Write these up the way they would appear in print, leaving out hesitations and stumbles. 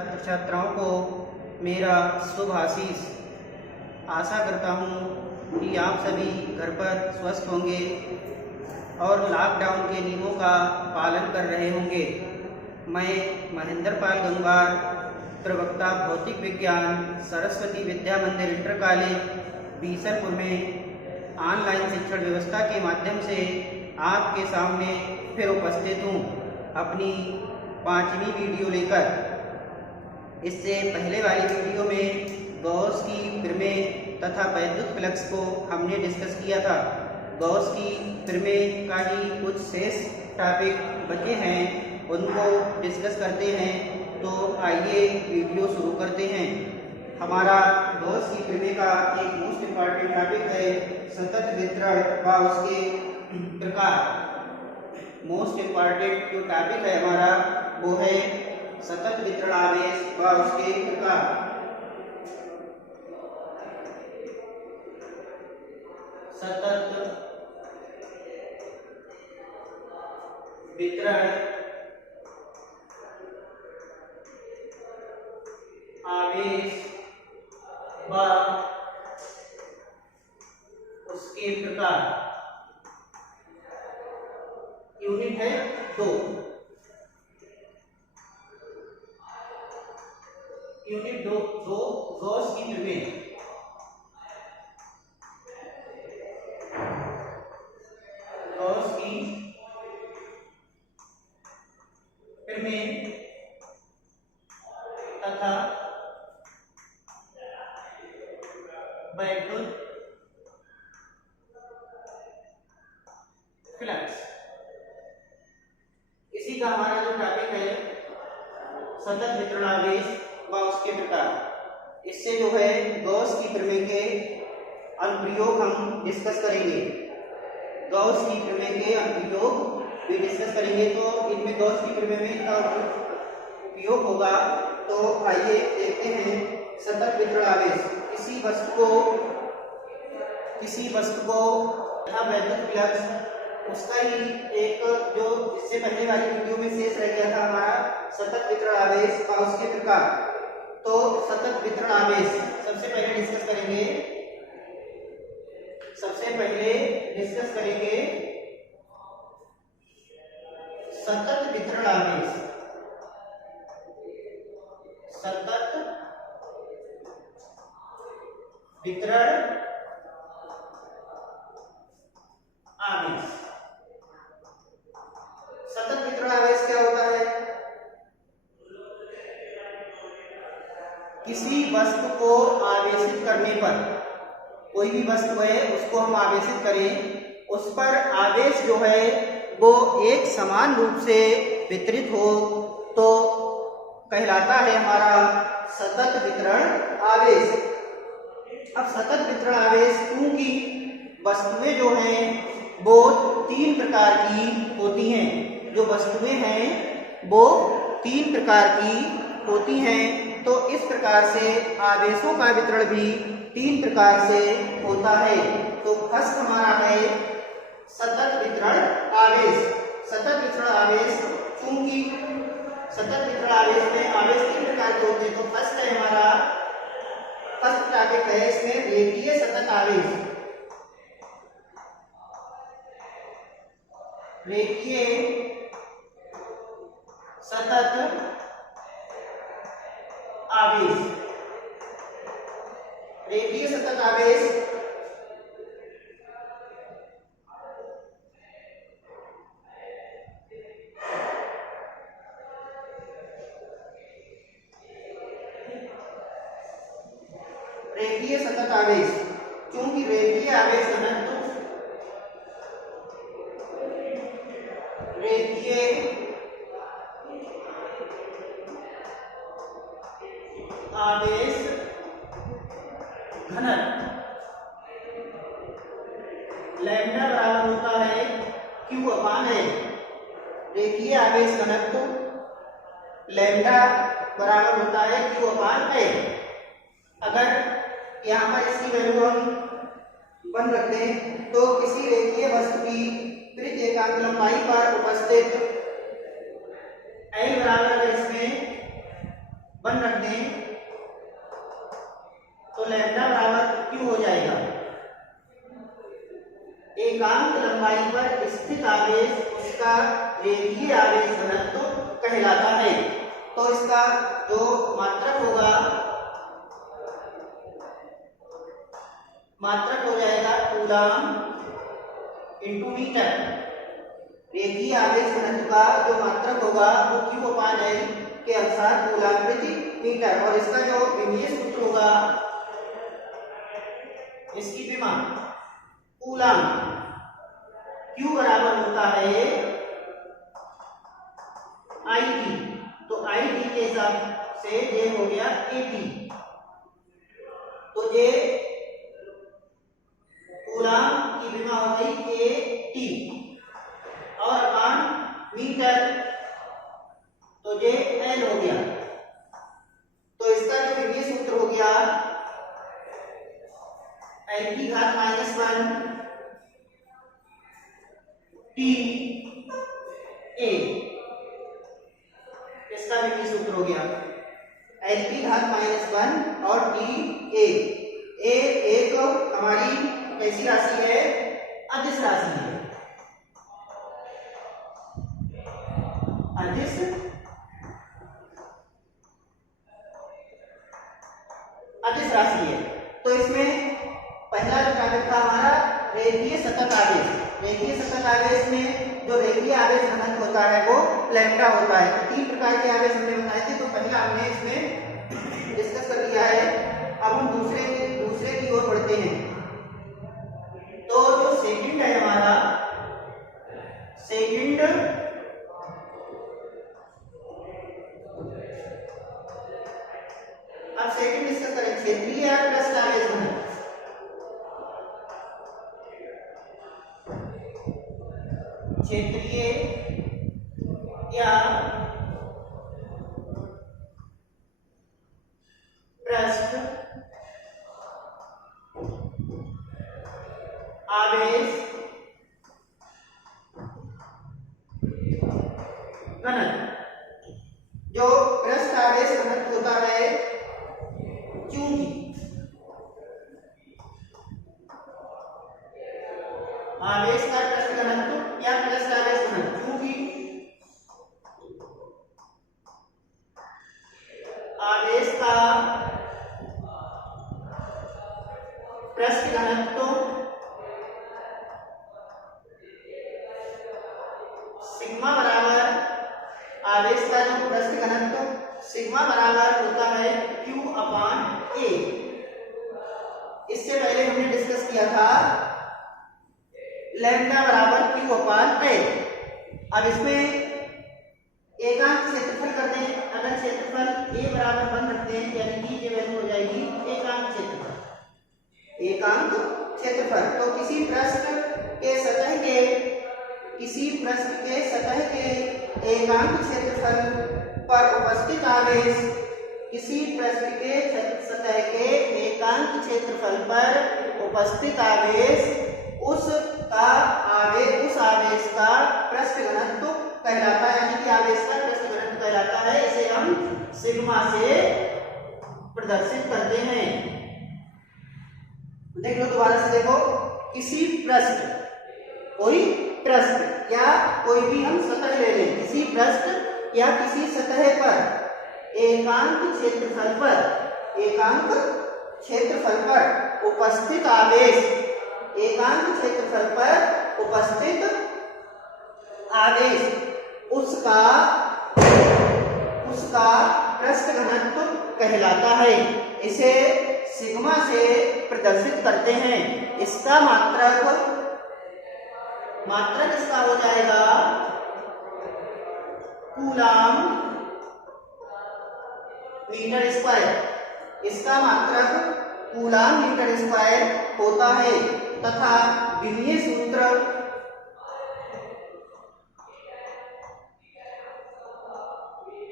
छात्र छात्राओं को मेरा शुभ आशीष। आशा करता हूँ कि आप सभी घर पर स्वस्थ होंगे और लॉकडाउन के नियमों का पालन कर रहे होंगे। मैं महेंद्र पाल गंगवार, प्रवक्ता भौतिक विज्ञान, सरस्वती विद्या मंदिर इंटर कॉलेज बीसलपुर में ऑनलाइन शिक्षण व्यवस्था के माध्यम से आपके सामने फिर उपस्थित हूँ अपनी 5वीं वीडियो लेकर। इससे पहले वाली वीडियो में गॉस की प्रमेय तथा वैद्युत फ्लक्स को हमने डिस्कस किया था। गॉस की प्रमेय का ही कुछ शेष टॉपिक बचे हैं, उनको डिस्कस करते हैं। तो आइए वीडियो शुरू करते हैं। हमारा गॉस की प्रमेय का एक मोस्ट इम्पॉर्टेंट टॉपिक है सतत वितरण व उसके प्रकार। मोस्ट इम्पॉर्टेंट जो टॉपिक है हमारा वो है सतत वितरण आवेश व उसके प्रकार। सतत वितरण आवेश व उसके प्रकार। यूनिट है 2। यूनिट 2 गॉस की प्रमेय। गॉस की प्रमेय तथा वैद्युत फ्लक्स। इसी का हमारा जो टॉपिक है सतत वितरण आवेश व उसके प्रकार। इससे जो है गॉस की प्रमेय के अनुप्रयोग हम डिस्कस करेंगे। गॉस की प्रमेय के अनुप्रयोग भी डिस्कस करेंगे। तो इनमें गॉस की प्रमेय में इनका उपयोग होगा। तो आइए देखते हैं सतत वितरण आवेश। किसी वस्तु को तथा वैद्युत फ्लक्स उसका ही एक जो इससे पहले वाली वीडियो में शेष रह गया था हमारा सतत वितरण आवेश और उसके प्रकार। तो सतत वितरण आवेश सबसे पहले डिस्कस करेंगे। सतत वितरण आवेश। सतत वितरण आवेश। सतत वितरण आवेश क्या होता है? किसी वस्तु को आवेशित करने पर, कोई भी वस्तु है उसको हम आवेशित करें, उस पर आवेश जो है वो एक समान रूप से वितरित हो तो कहलाता है हमारा सतत वितरण आवेश। अब सतत वितरण आवेश क्योंकि वस्तुएं जो हैं वो 3 प्रकार की होती हैं। जो वस्तुएं हैं वो 3 प्रकार की होती हैं। तो इस प्रकार से आवेशों का वितरण भी 3 प्रकार से होता है। तो फर्स्ट हमारा है सतत वितरण आवेश। सतत वितरण आवेश चूंकि सतत वितरण आवेश में आवेश 3 प्रकार के होते हैं। तो फर्स्ट है हमारा फर्स्ट टॉपिक है इसमें रेखीय सतत आवेश। रेखीय सतत आवेश। रेखीय सतत आवेश रेखीय सतत आवेश क्योंकि रेखीय आवेश घनत्व रेखीय आवेश घनत्व लैम्डा बराबर होता है Q अपान है। रेखीय आवेश घनत्व लैम्डा बराबर होता है Q अपान है। अगर यहाँ पर इसकी वैल्यू हम 1 रख दें तो किसी रेखीय वस्तु की त्रिज्य एकांक लंबाई पर उपस्थित L बराबर अगर इसमें 1 रख दें तो लैम्डा बराबर क्यू हो जाएगा। एकांक लंबाई पर स्थित आवेश उसका रेखीय आवेश घनत्व कहलाता है। तो इसका जो मात्रक होगा, मात्रक हो जाएगा कूलम इंटू मीटर। रेखीय आवेश घनत्व का जो मात्रक होगा वो Q अपान L के अनुसार कूलम प्रति मीटर, और इसका जो विमीय सूत्र होगा, इसकी विमा कूलम Q बराबर होता है IT। तो IT के हिसाब से ये हो गया AT। तो ये कूलम की विमा हो गई AT और अपान मीटर तो ये L हो गया। तो इसका जो विमीय सूत्र हो गया L की घात -1 TA, इसका विमीय सूत्र हो गया L की घात -1 और TA। ए एक हमारी कैसी राशि है, अदिश राशि है, अदिश अदिश राशि है। तो इसमें पहला जो टॉपिक था हमारा रेखीय सतत आवेश। रेखीय सतत आवेश में जो रेखीय आवेश घनत्व होता है वो लैम्डा होता है। तो 3 प्रकार के आवेश हमने बताए थे, तो पहला हमने इसमें डिस्कस कर लिया है। अब हम दूसरे की ओर बढ़ते हैं। तो जो सेकंड है हमारा, सेकंड अब सेकंड डिस्कस करें क्षेत्रीय या पृष्ठ आवेश घनत्व। क्षेत्रीय या पृष्ठ आवेश घनत्व। जो पृष्ठ आवेश घनत्व होता है क्योंकि आवेश का पृष्ठ घनत्व या पृष्ठ आवेश घनत्व, क्योंकि आवेश का पृष्ठ घनत्व सिग्मा बराबर, आवेश का जो पृष्ठ घनत्व सिग्मा बराबर होता है Q अपान A। इससे पहले हमने डिस्कस किया था लैम्डा बराबर Q अपान A। अब इसमें एकांक क्षेत्रफल करते हैं। अगर क्षेत्रफल A बराबर 1 रखते हैं यानी कि ये वैल्यू हो जाएगी एकांक क्षेत्रफल। एकांक क्षेत्रफल तो किसी पृष्ठ के सतह के एकांक क्षेत्रफल पर उपस्थित आवेश, किसी पृष्ठ के सतह के एकांक क्षेत्रफल पर उपस्थित आवेश उस आवेश का पृष्ठ घनत्व कहलाता है, यानी कि आवेश का पृष्ठ घनत्व कहलाता है। इसे हम सिग्मा से प्रदर्शित करते हैं। देख लो दोबारा से, देखो किसी पृष्ठ, कोई पृष्ठ या कोई भी हम सतह ले लें, किसी पृष्ठ या किसी सतह पर एकांक क्षेत्रफल पर उपस्थित आवेश, एकांक क्षेत्रफल पर उपस्थित आवेश उसका पृष्ठ घनत्व कहलाता है। इसे सिग्मा से प्रदर्शित करते हैं। इसका मात्रक इसका हो जाएगा कूलम मीटर स्क्वायर। इसका मात्रक कूलम मीटर स्क्वायर होता है तथा विमीय सूत्र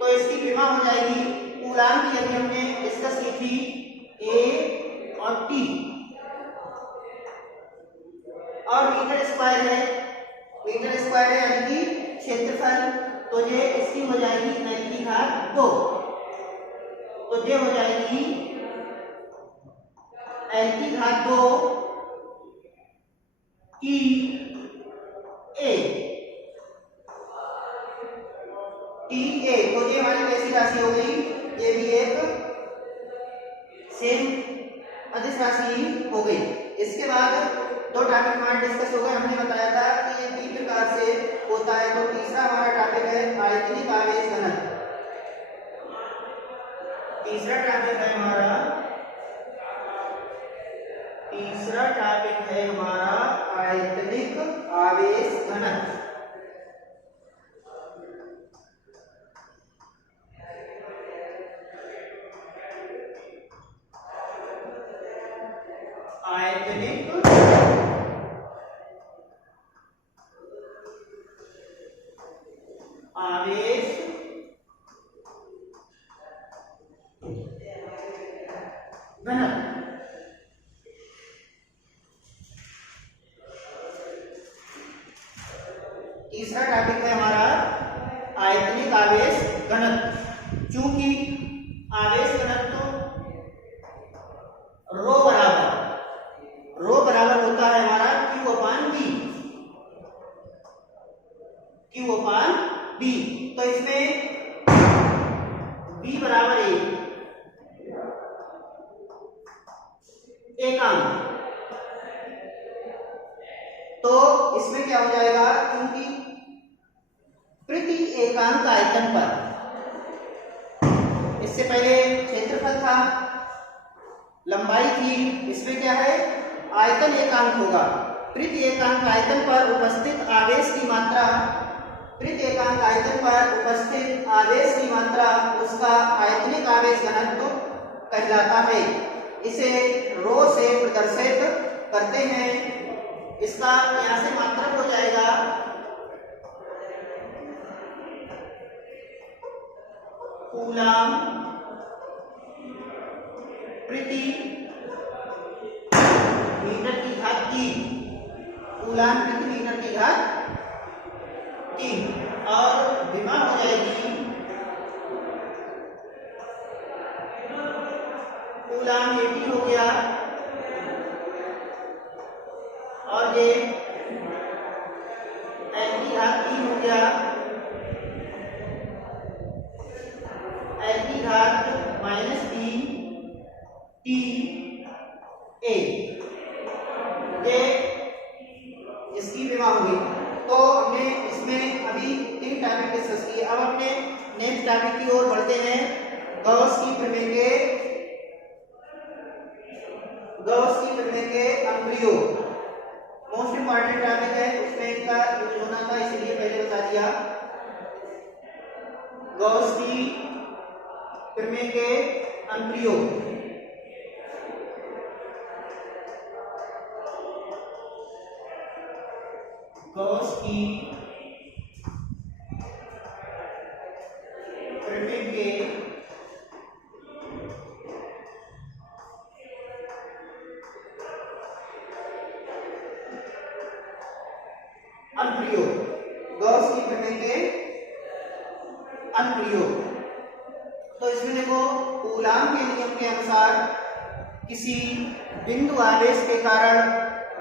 तो इसकी विमा हो जाएगी कूलम की, अभी हमने डिस्कस की थी A और T, और मीटर स्क्वायर है यानी कि क्षेत्रफल, तो ये इसकी हो जाएगी L की घात 2। तो ये हो जाएगी L की घात 2 की A टी ए। तो ये हमारी कैसी राशि हो गई? ये भी एक सेम अदिश राशि हो गई। इसके बाद दो टॉपिक हमारे डिस्कस हो गए। हमने बताया था कि ये तीन प्रकार से होता है। तो तीसरा हमारा टॉपिक है आयतनिक आवेश घनत्व। तीसरा टॉपिक है हमारा आयतनिक आवेश घनत्व। आयतनिक आवेश घनत्व। तीसरा टॉपिक है हमारा आयतनिक आवेश घनत्व। चूंकि आवेश घनत्व रो बराबर होता है हमारा Q अपान B। Q अपान B। तो इसमें B बराबर एकांक। तो इसमें क्या हो जाएगा? क्योंकि प्रति एकांक आयतन पर, इससे पहले क्षेत्रफल था, लंबाई थी, इसमें क्या है? आयतन एकांक होगा। प्रति एकांक आयतन पर उपस्थित आवेश की मात्रा, प्रति एकांक आयतन पर उपस्थित आवेश की मात्रा उसका आयतनिक आवेश घनत्व कहलाता है। इसे रो से प्रदर्शित करते हैं। इसका यहां से मात्रक हो जाएगा कूलाम प्रति मीटर की घात 3। कूलाम प्रति मीटर की घात 3। और विमा हो जाएगी कूलाम 80 हो गया। और ये L की घात 3 हो गया। L की घात -3 T A, ये इसकी विमा होगी। तो हमने इसमें अभी 3 टॉपिक डिस्कस किए। अब अपने नेक्स्ट टॉपिक की ओर बढ़ते हैं। गॉस की प्रमेय के अनुप्रयोग मोस्ट इंपॉर्टेंट टॉपिक है। उसमें इनका यूज होना था, इसलिए पहले बता दिया। गॉस की प्रमेय के अनुप्रयोग। गॉस की प्रमेय के अनुप्रयोग। गॉस की प्रमेय के अनुप्रयोग। तो इसमें देखो, कूलाम के नियम के अनुसार किसी बिंदु आवेश के कारण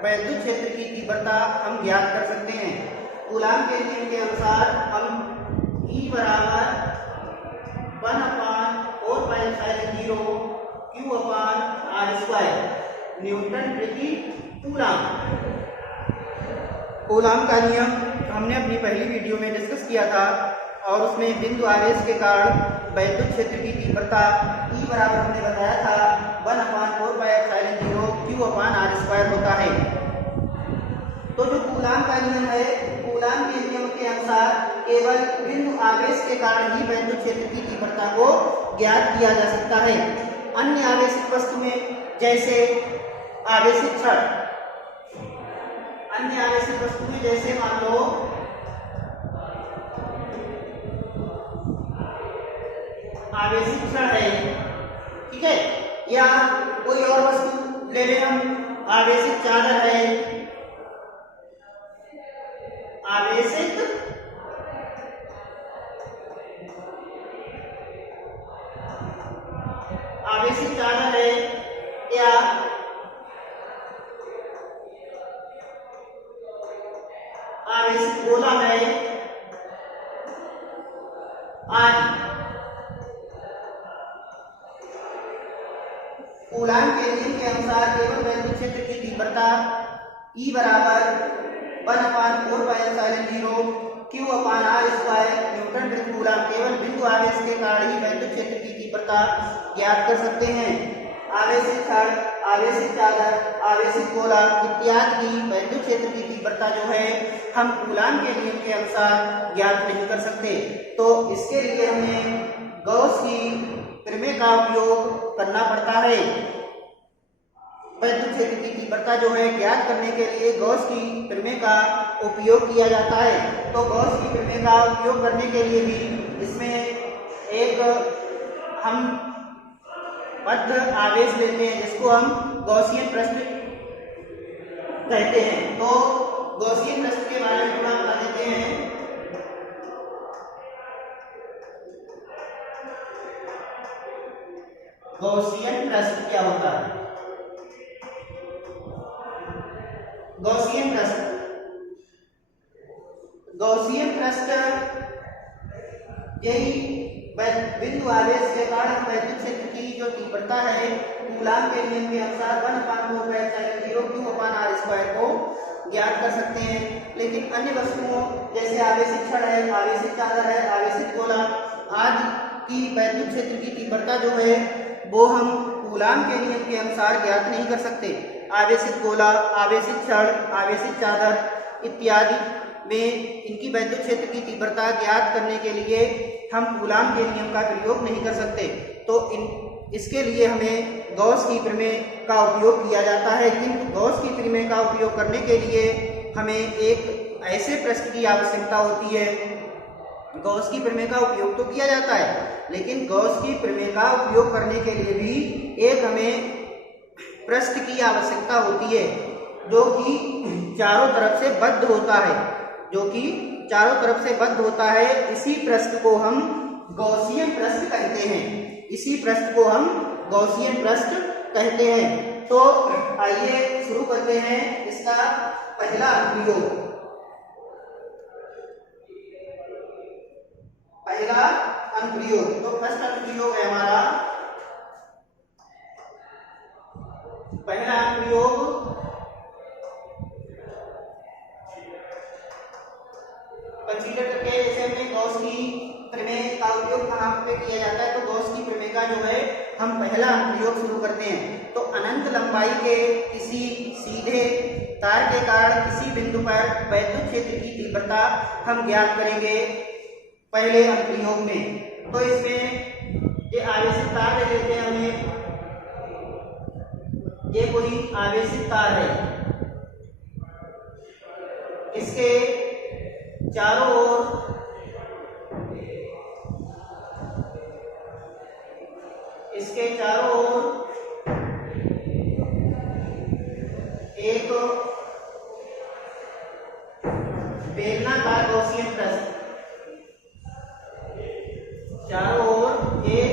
वैद्युत क्षेत्र की तीव्रता हम ज्ञात कर सकते हैं। कूलाम के नियम के अनुसार हम E बराबर 1/4πε0 Q/r² न्यूटन प्रति कूलाम। कूलाम का नियम हमने अपनी पहली वीडियो में डिस्कस किया था और उसमें बिंदु आवेश के कारण वैद्युत क्षेत्र की तीव्रता E बराबर हमने बताया था 1/4πε0 Q/r² होता है। तो जो कूलाम का नियम है, कूलाम के नियम के अनुसार केवल बिंदु आवेश के कारण ही वैद्युत क्षेत्र की तीव्रता को ज्ञात किया जा सकता है। अन्य आवेशित वस्तु में जैसे आवेशित छड़, अन्य आवेशित वस्तु में जैसे मान लो आवेशित छड़ है, ठीक है, या कोई और वस्तु ले लें हम, आवेशित चादर है, आवेशित आवेशित चादर है या आवेशित गोला है आदि। कूलाम के नियम के अनुसार केवल वैद्युत क्षेत्र की तीव्रता E बराबर 1/4πε0 Q/r² न्यूटन प्रति कूलाम। केवल बिंदु आवेश के कारण ही वैद्युत क्षेत्र की तीव्रता ज्ञात कर सकते हैं। आवेशित छड़, आवेशित चादर, आवेशित गोला इत्यादि की वैद्युत क्षेत्र की तीव्रता जो है हम कूलाम के नियम के अनुसार ज्ञात नहीं कर सकते। तो इसके लिए हमें गॉस की प्रमेय का उपयोग करना पड़ता है। वैद्युत क्षेत्र की तीव्रता जो है ज्ञात करने के लिए गॉस की प्रमेय का उपयोग किया जाता है। तो गॉस की प्रमेय का उपयोग करने के लिए भी इसमें एक हम बद्ध आवेश लेते हैं जिसको हम गॉसियन पृष्ठ कहते हैं। तो गॉसियन पृष्ठ के बारे में थोड़ा बता देते हैं। गॉसियन पृष्ठ क्या होता है? गॉसियन पृष्ठ, गॉसियन पृष्ठ यही बिंदु आवेश के कारण वैद्युत क्षेत्र की जो तीव्रता है कूलाम के नियम के अनुसार 1/4πε0 Q/r² को ज्ञात कर सकते हैं। लेकिन अन्य वस्तुओं जैसे आवेशित छड़ है, आवेशित चादर है, आवेशित गोला आदि की वैद्युत क्षेत्र की तीव्रता जो है वो हम कूलाम के नियम के अनुसार ज्ञात नहीं कर सकते। आवेशित गोला, आवेशित छड़, आवेशित चादर इत्यादि में इनकी वैद्युत क्षेत्र की तीव्रता ज्ञात करने के लिए हम कूलाम के नियम का प्रयोग नहीं कर सकते। तो इसके लिए हमें गॉस की प्रमेय का उपयोग किया जाता है। किंतु गॉस की प्रमेय का उपयोग करने के लिए हमें एक ऐसे पृष्ठ की आवश्यकता होती है। गॉस की प्रमेय का उपयोग तो किया जाता है लेकिन गॉस की प्रमेय का उपयोग करने के लिए भी एक हमें पृष्ठ की आवश्यकता होती है जो कि चारों तरफ से बद्ध होता है, जो कि चारों तरफ से बद्ध होता है। इसी पृष्ठ को हम गॉसियन पृष्ठ कहते हैं। इसी पृष्ठ को हम गॉसियन पृष्ठ कहते हैं। तो आइए शुरू करते हैं इसका पहला अनुप्रयोग। पहला अनुप्रयोग, तो फर्स्ट अनुप्रयोग है हमारा पहला अनुप्रयोग कंसीडर करके जैसे हमने गॉस की प्रमेय का उपयोग कहाँ पे किया जाता है। तो गॉस की प्रमेय का जो है हम पहला अनुप्रयोग शुरू करते हैं। तो अनंत लंबाई के किसी सीधे तार के कारण किसी बिंदु पर वैद्युत क्षेत्र की तीव्रता हम ज्ञात करेंगे पहले अनुप्रयोग में। तो इसमें ये आवेशित तार ले लेते हैं हमें। ये कोई आवेशित तार है, इसके चारों ओर एक बेलनाकार गॉसियन पृष्ठ, चारों ओर एक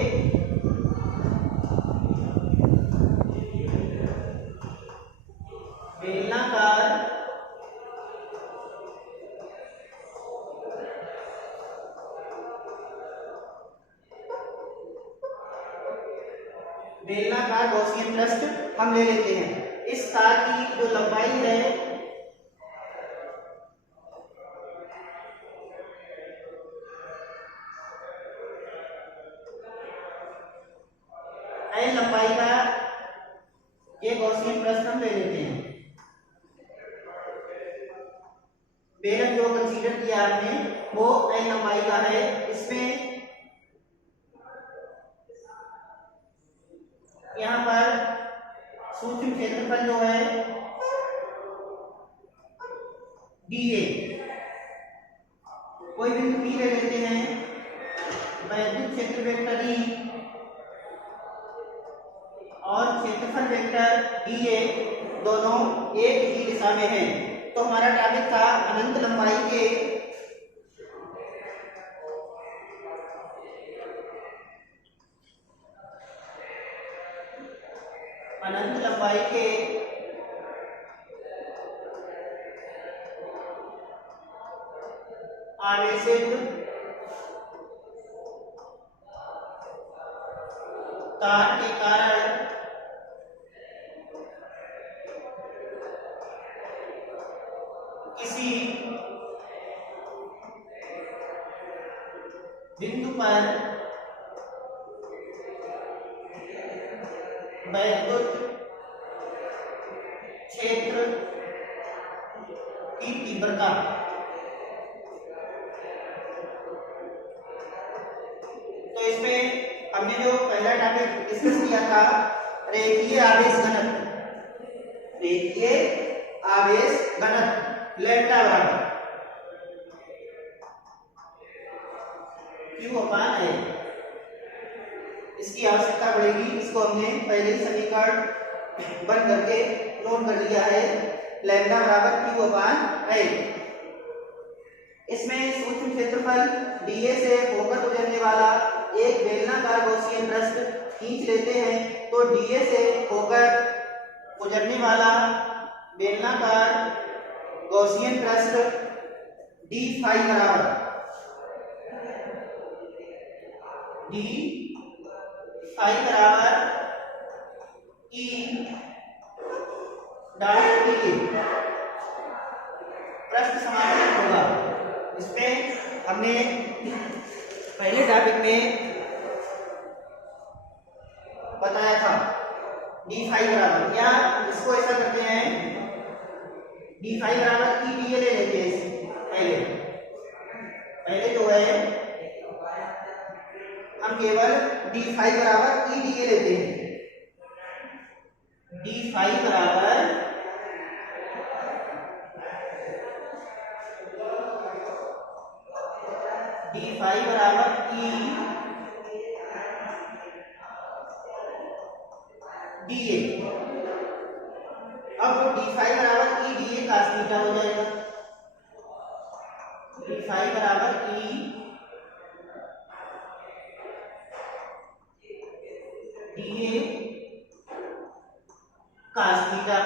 बेलनाकार गॉसियन पृष्ठ हम ले लेते हैं। इस तार की जो लंबाई है L लंबाई का ये गॉसियन पृष्ठ हम ले लेते हैं। बेलन जो कंसीडर किया आपने वो L लंबाई का है। इसमें यहाँ पर सूक्ष्म क्षेत्रफल जो है D है। कोई बिंदु P ले लेते हैं। वैद्युत क्षेत्र वेक्टर E और क्षेत्रफल वेक्टर dA दोनों एक ही दिशा में हैं। तो हमारा टॉपिक था अनंत लंबाई के अनंत लंबाई के आवेशित तार के कारण किसी बिंदु पर वैद्युत क्षेत्र की तीव्रता तो इसमें हमने जो पहला टॉपिक डिस्कस किया था रेखीय आवेश घनत्व, रेखीय आवेश घनत्व लैम्ब्डा बराबर Q अपान है। इसकी आवश्यकता पड़ेगी, इसको हमने पहले ही समीकरण बन करके नोट कर लिया है, लैम्ब्डा बराबर Q अपान है। इसमें सूक्ष्म क्षेत्रफल dA से होकर गुजरने वाला एक बेलनाकार गॉसियन पृष्ठ खींच लेते हैं तो dA से होकर गुजरने वाला बेलनाकार गॉसियन पृष्ठ d फाई बराबर E डॉट dA पृष्ठ समाकलन होगा। इसमें हमने पहले टॉपिक में बताया था d फाई बराबर, या इसको ऐसा करते हैं d फाई बराबर E dA ले लेते हैं। पहले जो है हम केवल d फाई बराबर E dA लेते हैं। d फाई बराबर E dA। अब d फाई बराबर E dA cos थीटा हो जाएगा। d फाई बराबर E dA cos theta,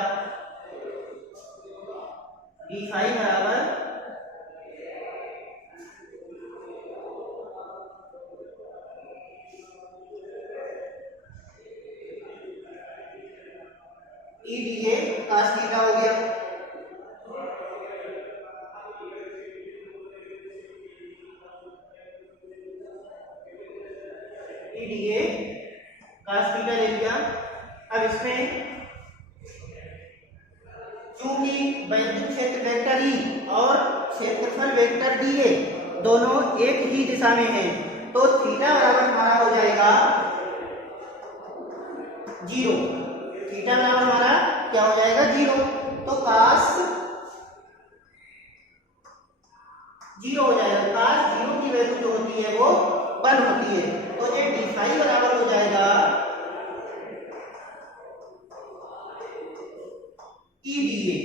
d phi बराबर E dA cos थीटा हो गया। E dA cos थीटा ले लिया। अब इसमें चूंकि वैद्युत क्षेत्र वेक्टर E और क्षेत्रफल वेक्टर dA दोनों एक ही दिशा में हैं तो थीटा बराबर हमारा हो जाएगा 0। थीटा बराबर हमारा क्या हो जाएगा 0, तो cos 0 हो जाएगा। cos 0 की वैल्यू जो होती है वो 1 होती है, तो ये d फाई बराबर हो जाएगा E dA।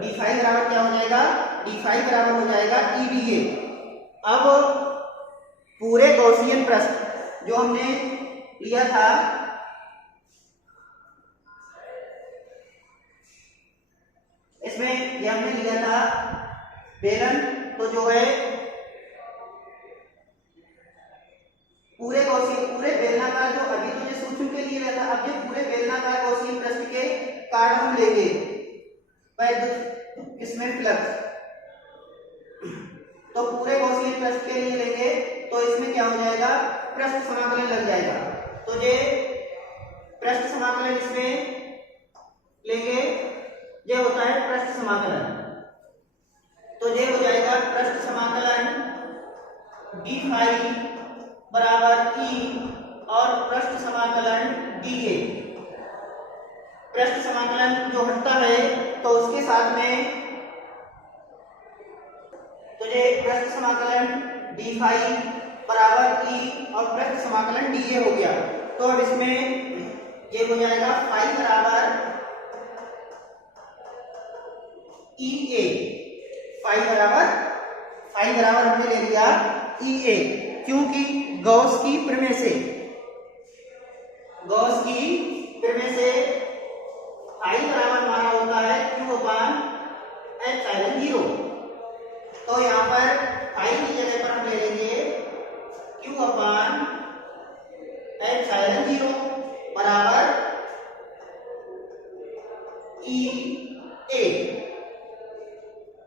d फाई बराबर क्या हो जाएगा, d फाई बराबर हो जाएगा E dA। अब पूरे गॉसियन पृष्ठ जो हमने लिया था इसमें ये हमने लिया था बेलन, तो जो है पूरे बेलनाकार जो अभी तो ये सूक्ष्म के लिए रहता, अब ये पूरे बेलनाकार गॉसियन पृष्ठ के कारण हम लेंगे वैद्युत इसमें फ्लक्स, तो पूरे गॉसियन पृष्ठ के लिए लेंगे तो इसमें क्या हो जाएगा पृष्ठ समाकलन लग जाएगा। तो ये पृष्ठ समाकलन इसमें लेंगे, ये होता है पृष्ठ समाकलन, तो ये हो जाएगा पृष्ठ समाकलन d फाई बराबर E और पृष्ठ समाकलन dA। पृष्ठ समाकलन जो हटता है तो उसके साथ में तो ये पृष्ठ समाकलन d फाई बराबर E और पृष्ठ समाकलन dA हो गया। तो अब इसमें ये हो जाएगा फाई बराबर EA। फाई बराबर हमने ले लिया EA, क्योंकि गॉस की फिर में से फाई बराबर हमारा होता है क्यू अपान एप्सिलॉन जीरो। तो यहाँ पर फाई की जगह पर हम ले लेंगे क्यू अपान एप्सिलॉन जीरो बराबर ई ए।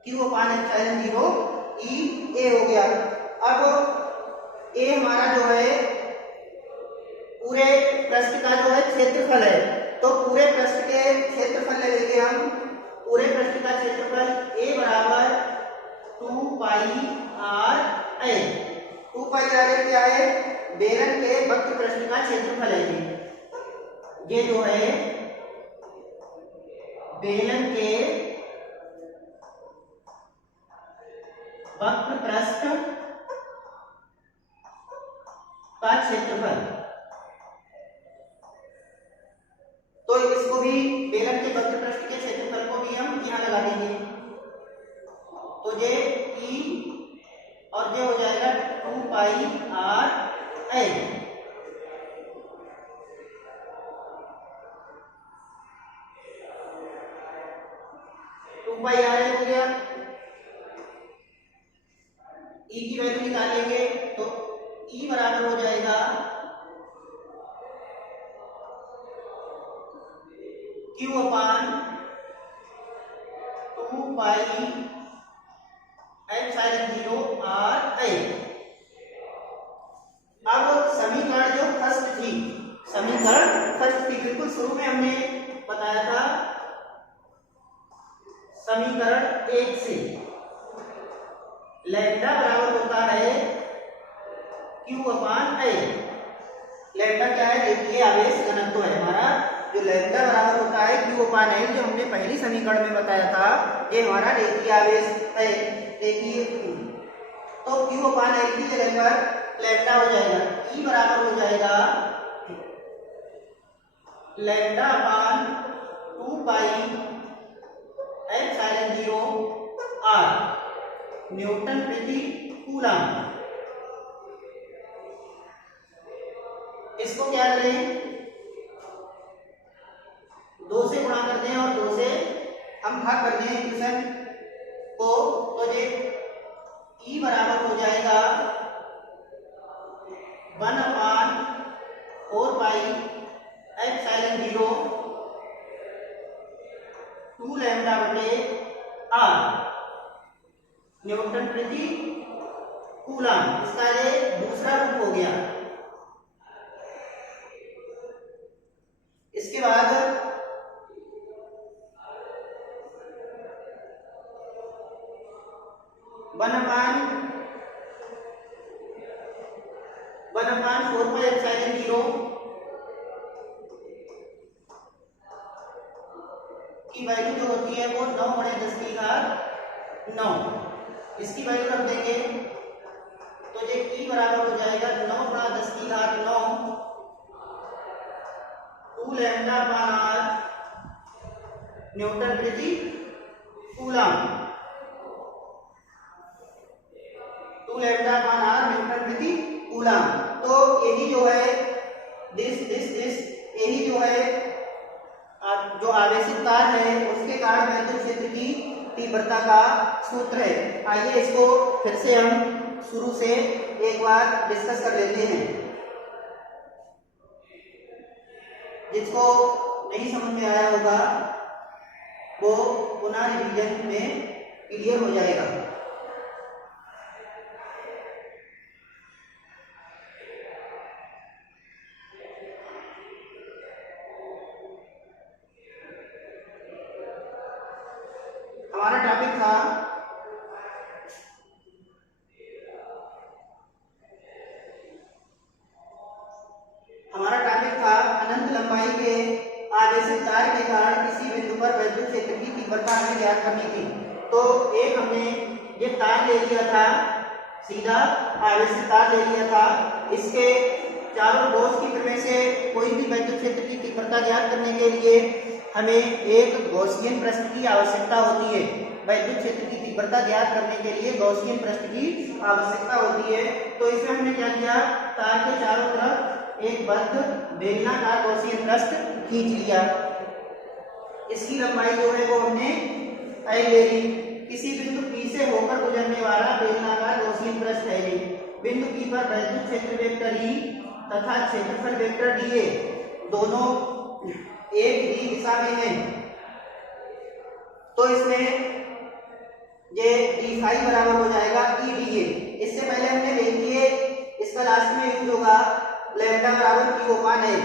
क्यू अपान एप्सिलॉन जीरो ई ए हो गया। अब ए हमारा जो है पूरे पृष्ठ का जो है क्षेत्रफल है, तो पूरे पृष्ठ के क्षेत्रफल ले लेंगे हम। पूरे पृष्ठ का क्षेत्रफल ए बराबर 2 पाई R A. 2 pi R A क्या है? बेलन के वक्र पृष्ठ का क्षेत्रफल है। ये जो है बेलन के वक्र पृष्ठ का क्षेत्रफल। तो इसको भी बेलन के वक्र पृष्ठ के क्षेत्रफल को भी हम यहां लगा देंगे। तो ये ई और ये हो जाएगा 2 पाई आर ए। पाई आर हो गया। ई की वैल्यू निकालेंगे तो ई बराबर हो जाएगा Q upon 2 pi epsilon zero R A. अब समीकरण जो फर्स्ट थी, बिल्कुल शुरू में हमने बताया था समीकरण 1 से लैम्डा बराबर होता है क्यू अपान ए। लैम्डा क्या है? रेखीय आवेश घनत्व है हमारा। जो लैम्डा बराबर होता है क्यू अपान ए, जो हमने पहली समीकरण में बताया था, ये हमारा रेखीय आवेश है। रेखीय तो क्यू अपान ए की जगह पर लैम्डा हो जाएगा। ई बराबर हो जाएगा lambda upon 2 pi epsilon zero r newton प्रति कूलम। इसको क्या करें? 2 से गुणा कर दें और 2 से हम भाग कर दें इक्वेशन को। तो ये ई बराबर हो जाएगा 1 अपान 4 पाई एप्सिलॉन जीरो 2 लैम्डा बटे आर न्यूटन प्रति कूलम। इसका ये दूसरा रूप हो गया। इसके बाद 1 अपान 4 पाई एप्सिलॉन जीरो की वैल्यू जो होती है वो 9 बटे 10 की घात 9। इसकी वैल्यू रख देंगे तो ये ई बराबर हो जाएगा 9 बटा 10 की घात 9 2 लैम्डा अपान आर न्यूटन प्रति coulomb. 2 lambda upon r newton प्रति कूलम। तो यही जो है यही जो है जो आवेशित तार है उसके कारण विद्युत क्षेत्र की तीव्रता का सूत्र है। आइए इसको फिर से हम शुरू से एक बार डिस्कस कर लेते हैं। जिसको नहीं समझ में आया होगा वो पुनः रिवीजन में क्लियर हो जाएगा। हमारा टॉपिक था अनंत लंबाई के आवेशित तार के कारण किसी बिंदु पर विद्युत क्षेत्र की तीव्रता हमें ज्ञात करनी थी। तो एक हमने ये तार ले लिया था, सीधा आवेशित तार ले लिया था। इसके चारों गॉस की प्रमेय से कोई भी विद्युत क्षेत्र की तीव्रता ज्ञात करने के लिए हमें एक गॉसियन प्रश्न की आवश्यकता होती है। विद्युत क्षेत्र की तीव्रता ज्ञात करने के लिए गॉसियन प्रश्न की आवश्यकता होती है। तो इसमें हमने क्या किया, तार के चारों तरफ एक बद्ध बेलनाकार गॉसियन पृष्ठ खींच लिया। इसकी लंबाई जो है वो हमने L ले ली। किसी बिंदु P से होकर गुजरने वाला बेलनाकार गॉसियन पृष्ठ है ये। बिंदु P पर वैद्युत क्षेत्र वेक्टर E तथा क्षेत्रफल वेक्टर dA दोनों एक ही दिशा में हैं। तो इसमें ये d फाई बराबर हो जाएगा E dA। इससे पहले हमने देखिए इसका लास्ट में यूज होगा लैम्डा बराबर Q अपान L,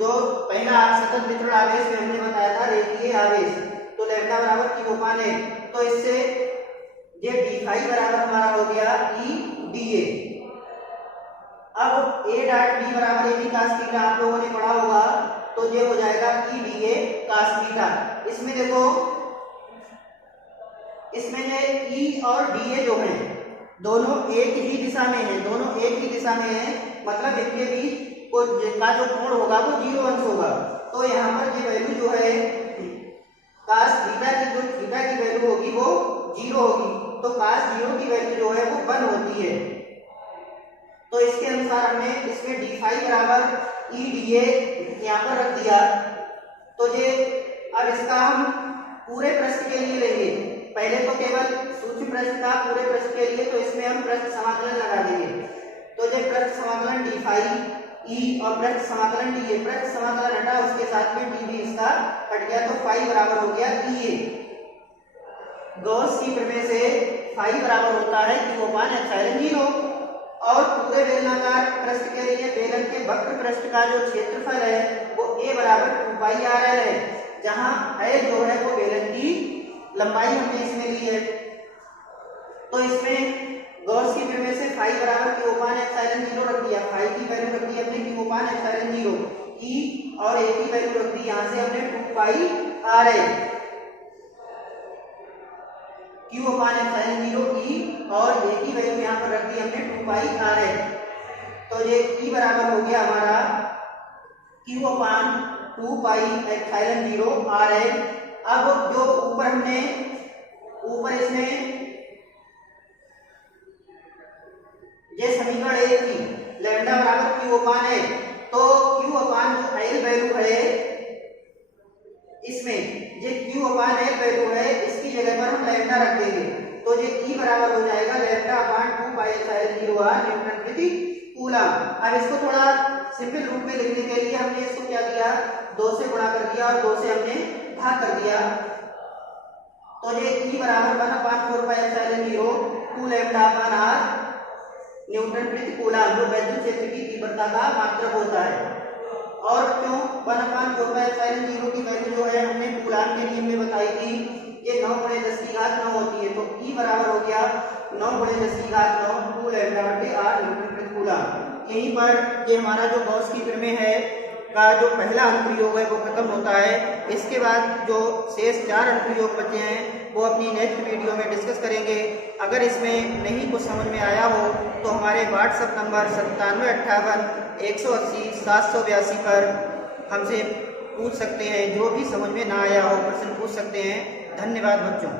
जो पहला सतत वितरण आवेश में हमने बताया था रेखीय आवेश। तो लैम्डा बराबर Q अपान L, तो इससे ये d फाई बराबर हमारा हो गया E dA। अब a डॉट b बराबर ab cos थीटा आप लोगों ने पढ़ा होगा, तो ये हो जाएगा E dA cos थीटा। इसमें देखो, इसमें ये E और dA जो है दोनों एक ही दिशा में है, दोनों एक ही दिशा में है, मतलब इनके बीच का जो कोण होगा वो 0 अंश होगा। तो यहाँ पर ये वैल्यू जो है cos थीटा की, जो थीटा की वैल्यू होगी वो 0 होगी। तो cos 0 की वैल्यू जो है वो 1 होती है। तो इसके अनुसार हमने इसमें d फाई बराबर E dA यहाँ पर रख दिया। तो ये अब इसका हम पूरे पृष्ठ के लिए लेंगे। पहले तो केवल सूक्ष्म पृष्ठ था, पूरे पृष्ठ के लिए तो इसमें हम पृष्ठ समाकलन लगा देंगे। तो ये पृष्ठ समाकलन d फाई E और पृष्ठ समाकलन dA, पृष्ठ समाकलन हटा उसके साथ में d भी इसका हट गया, तो फाई बराबर हो गया EA। गॉस की प्रमेय से फाई बराबर होता है Q अपान एप्सिलॉन 0। और पूरे बेलनाकार पृष्ठ के लिए बेलन के वक्र पृष्ठ का जो क्षेत्रफल है वो a बराबर 2 पाई RL है, जहां L जो है वो बेलन की लंबाई हमने इसमें ली है। तो इसमें गॉस की प्रमेय से फाई बराबर Q अपान एप्सिलॉन 0 रख दिया। फाई की वैल्यू रख दी हमने Q अपान एप्सिलॉन 0, E और a की वैल्यू रख दी यहां से हमने 2 पाई RL। Q अपान एप्सिलॉन 0 E और a की वैल्यू यहाँ पर रख दी हमने 2 पाई RL। तो ये E बराबर हो गया हमारा Q अपान 2 पाई एप्सिलॉन 0 RL। अब जो ऊपर हमने इसमें ये समीकरण 1 थी लैम्डा बराबर Q अपान L, तो Q अपान जो L वैल्यू है इसमें ये Q अपान L वैल्यू है, इसकी जगह पर हम लैम्डा रख देंगे। तो ये E बराबर हो जाएगा lambda upon 2 pi epsilon 0 r Newton प्रति कूलम। अब इसको थोड़ा सिंपल रूप में लिखने के लिए हमने इसको क्या किया, 2 से गुणा कर दिया और 2 से हमने भाग कर दिया। तो ये E बराबर 1 अपान 4 पाई एप्सिलॉन 0 2 लैम्डा अपान r न्यूटन प्रति कूलम, जो वैद्युत क्षेत्र की तीव्रता का मात्रक होता है। और क्यों 1 अपान 4 पाई एप्सिलॉन 0 की वैल्यू जो है हमने कूलम के नियम में बताई थी, ये 9 × 10⁹ होती है। तो E बराबर हो गया 9 × 10⁹ 2 लैम्डा बटे r न्यूटन प्रति कूलम। यहीं पर ये हमारा जो गॉस की प्रमेय है का जो पहला अनुप्रयोग है वो खत्म होता है। इसके बाद जो शेष 4 अनुप्रयोग बचे हैं वो अपनी नेक्स्ट वीडियो में डिस्कस करेंगे। अगर इसमें नहीं कुछ समझ में आया हो तो हमारे व्हाट्सएप नंबर 9758 180 782 पर हमसे पूछ सकते हैं। जो भी समझ में ना आया हो प्रश्न पूछ सकते हैं। धन्यवाद बच्चों।